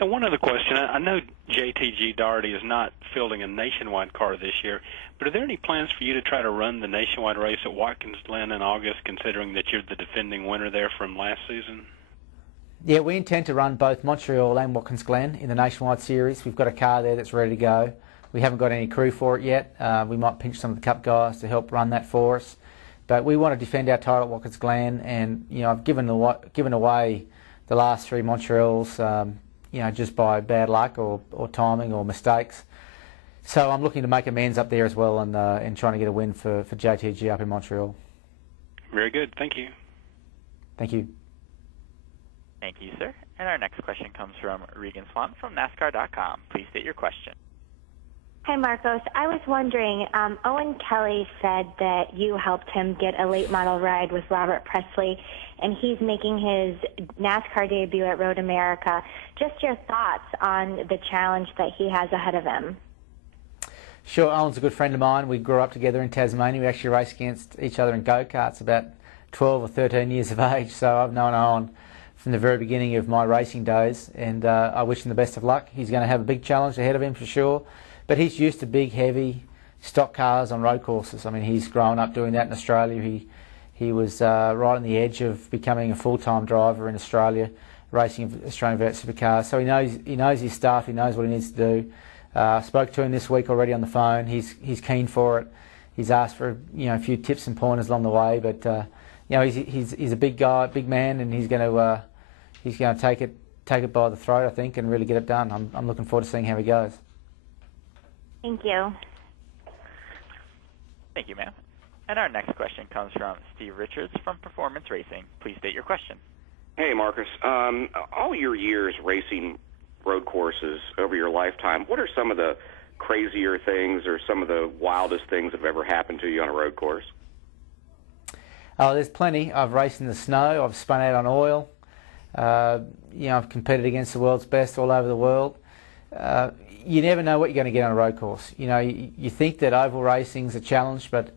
And one other question. I know JTG Daugherty is not fielding a nationwide car this year, but are there any plans for you to try to run the nationwide race at Watkins, Glen in August, considering that you're the defending winner there from last season? Yeah, we intend to run both Montreal and Watkins Glen in the nationwide series. We've got a car there that's ready to go. We haven't got any crew for it yet. We might pinch some of the Cup guys to help run that for us. But we want to defend our title at Watkins Glen, and I've given away the last 3 Montreals, just by bad luck or timing or mistakes. So I'm looking to make amends up there as well, and trying to get a win for JTG up in Montreal. Very good. Thank you. Thank you. Thank you, sir. And our next question comes from Regan Swan from NASCAR.com. Please state your question. Hi, Marcos. I was wondering, Owen Kelly said that you helped him get a late model ride with Robert Pressley, and he's making his NASCAR debut at Road America. Just your thoughts on the challenge that he has ahead of him. Sure, Owen's a good friend of mine. We grew up together in Tasmania. We actually raced against each other in go-karts about 12 or 13 years of age, so I've known Owen from the very beginning of my racing days, and I wish him the best of luck. He's going to have a big challenge ahead of him for sure. But he's used to big, heavy stock cars on road courses. I mean, he's grown up doing that in Australia. He was right on the edge of becoming a full-time driver in Australia, racing Australian Vert supercars. So he knows his stuff. He knows what he needs to do. I spoke to him this week already on the phone. He's keen for it. He's asked for a few tips and pointers along the way. But he's a big guy, big man, and he's going to take it by the throat, I think, and really get it done. I'm looking forward to seeing how he goes. Thank you. Thank you, ma'am. And our next question comes from Steve Richards from Performance Racing. Please state your question. Hey, Marcus. All your years racing road courses over your lifetime, what are some of the crazier things or some of the wildest things that have ever happened to you on a road course? Oh, there's plenty. I've raced in the snow. I've spun out on oil. I've competed against the world's best all over the world. You never know what you're going to get on a road course. You think that oval racing's a challenge, but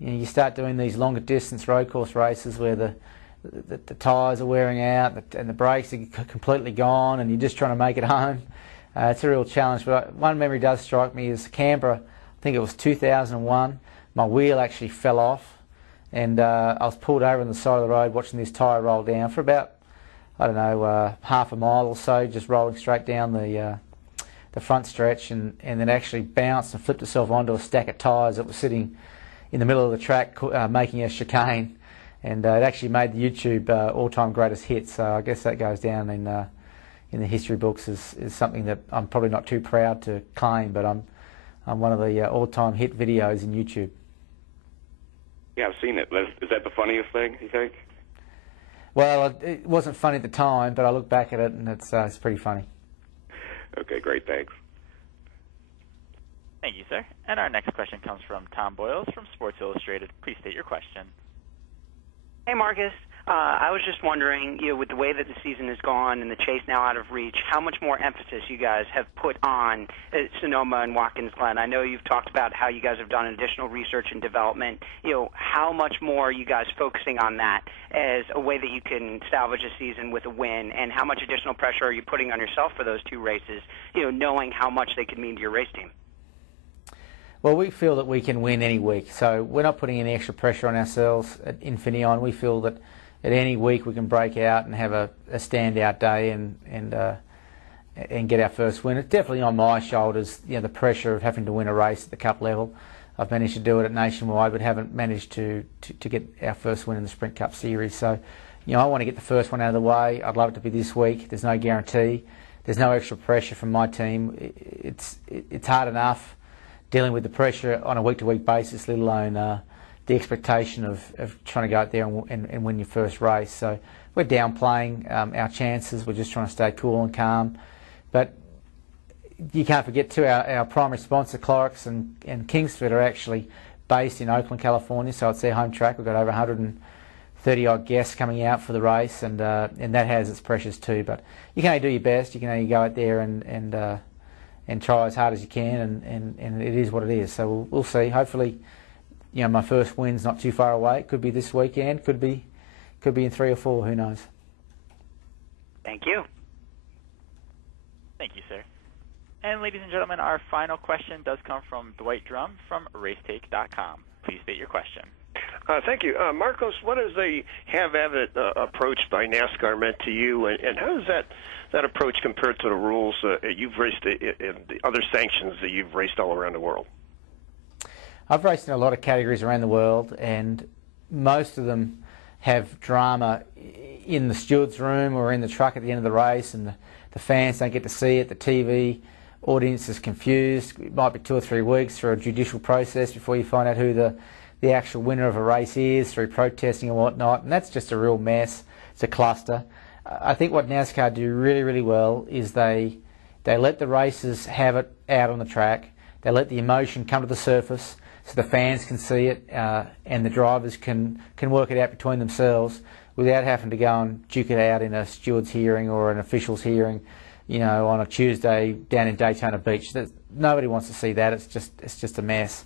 you start doing these longer distance road course races where the tyres are wearing out and the brakes are completely gone, and you're just trying to make it home. It's a real challenge. But one memory does strike me is Canberra. I think it was 2001. My wheel actually fell off, and I was pulled over on the side of the road watching this tyre roll down for about, I don't know, half a mile or so, just rolling straight down the front stretch, and then actually bounced and flipped itself onto a stack of tyres that was sitting in the middle of the track, making a chicane, and it actually made the YouTube all-time greatest hit. So I guess that goes down in the history books as something that I'm probably not too proud to claim, but I'm one of the all-time hit videos in YouTube. Yeah, I've seen it. Is that the funniest thing, you think? Well, it wasn't funny at the time, but I look back at it and it's pretty funny. Okay, great, thanks. Thank you, sir. And our next question comes from Tom Boyles from Sports Illustrated. Please state your question. Hey, Marcus. I was just wondering, with the way that the season has gone and the chase now out of reach, how much more emphasis you guys have put on Sonoma and Watkins Glen. I know you've talked about how you guys have done additional research and development. How much more are you guys focusing on that as a way that you can salvage a season with a win, and how much additional pressure are you putting on yourself for those 2 races, knowing how much they could mean to your race team? Well, we feel that we can win any week, so we're not putting any extra pressure on ourselves at Infineon. We feel that at any week we can break out and have a standout day and get our first win. It's definitely on my shoulders, the pressure of having to win a race at the Cup level. I've managed to do it at Nationwide, but haven't managed to get our first win in the Sprint Cup Series. So, I want to get the first one out of the way. I'd love it to be this week. There's no guarantee. There's no extra pressure from my team. It's hard enough dealing with the pressure on a week-to-week basis, let alone the expectation of trying to go out there and win your first race. So we're downplaying our chances. We're just trying to stay cool and calm. But you can't forget too, our primary sponsor, Clorox and Kingsford, are actually based in Oakland, California, so it's their home track. We've got over 130-odd guests coming out for the race, and that has its pressures too. But you can only do your best. You can only go out there and try as hard as you can, and it is what it is. So we'll see. Hopefully, my first win's not too far away. It could be this weekend. Could be in 3 or 4. Who knows? Thank you. Thank you, sir. And ladies and gentlemen, our final question does come from Dwight Drum from racetake.com. Please state your question. Thank you. Marcos, what is the have-at-it approach by NASCAR meant to you, and how does that approach compare to the rules you've raced and the other sanctions that you've raced all around the world? I've raced in a lot of categories around the world, and most of them have drama in the steward's room or in the truck at the end of the race, and the fans don't get to see it. The TV audience is confused. It might be 2 or 3 weeks through a judicial process before you find out who the actual winner of a race is, through protesting and whatnot, and that's just a real mess. It's a cluster. I think what NASCAR do really, really well is they let the racers have it out on the track. They let the emotion come to the surface so the fans can see it and the drivers can work it out between themselves without having to go and duke it out in a steward's hearing or an official's hearing, you know, on a Tuesday down in Daytona Beach. Nobody wants to see that. It's just a mess.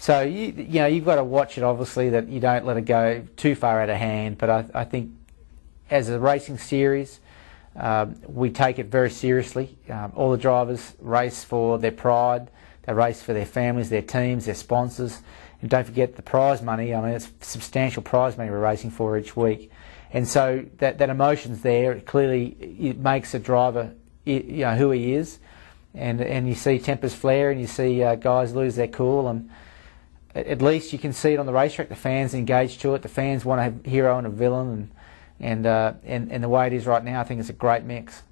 So you know, you've got to watch it, obviously, that you don't let it go too far out of hand. But I think as a racing series, we take it very seriously. All the drivers race for their pride. They race for their families, their teams, their sponsors. And don't forget the prize money. I mean, it's substantial prize money we're racing for each week. And so that emotion's there. Clearly, it makes a driver, you know, who he is. And you see tempers flare, and you see guys lose their cool. And at least you can see it on the racetrack. The fans engage to it. The fans want a hero and a villain. And the way it is right now, I think it's a great mix.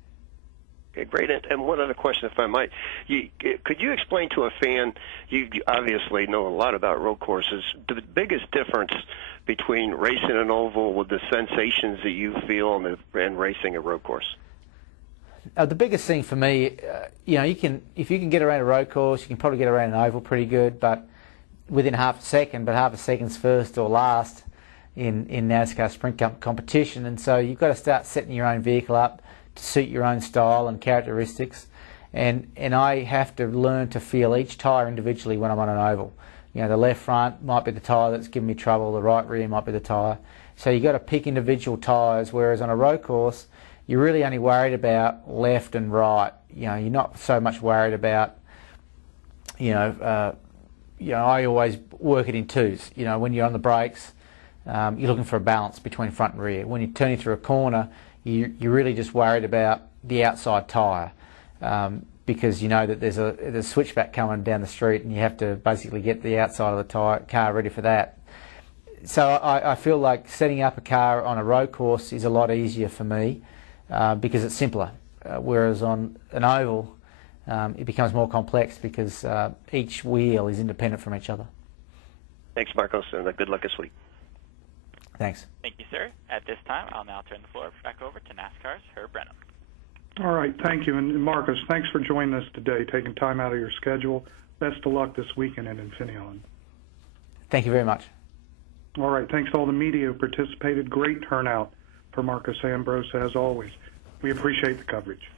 Okay, great. And one other question, if I might. Could you explain to a fan, you obviously know a lot about road courses, the biggest difference between racing an oval with the sensations that you feel and racing a road course? The biggest thing for me, you know, if you can get around a road course, you can probably get around an oval pretty good, but within half a second, but half a second's first or last in NASCAR sprint competition. And so you've got to start setting your own vehicle up to suit your own style and characteristics. And I have to learn to feel each tyre individually when I'm on an oval. You know, the left front might be the tyre that's giving me trouble, the right rear might be the tyre. So you've got to pick individual tyres, whereas on a road course, you're really only worried about left and right. You know, you're not so much worried about, you know, I always work it in twos. You know, when you're on the brakes, you're looking for a balance between front and rear. When you're turning through a corner, you're really just worried about the outside tyre because you know that there's a switchback coming down the street and you have to basically get the outside of the car ready for that. So I feel like setting up a car on a road course is a lot easier for me because it's simpler, whereas on an oval it becomes more complex because each wheel is independent from each other. Thanks, Marcos, and good luck this week. Thanks. Thank you, sir. At this time, I'll now turn the floor back over to NASCAR's Herb Brennan. All right, thank you. And Marcos, thanks for joining us today, taking time out of your schedule. Best of luck this weekend in Infineon. Thank you very much. All right, thanks to all the media who participated. Great turnout for Marcos Ambrose, as always. We appreciate the coverage.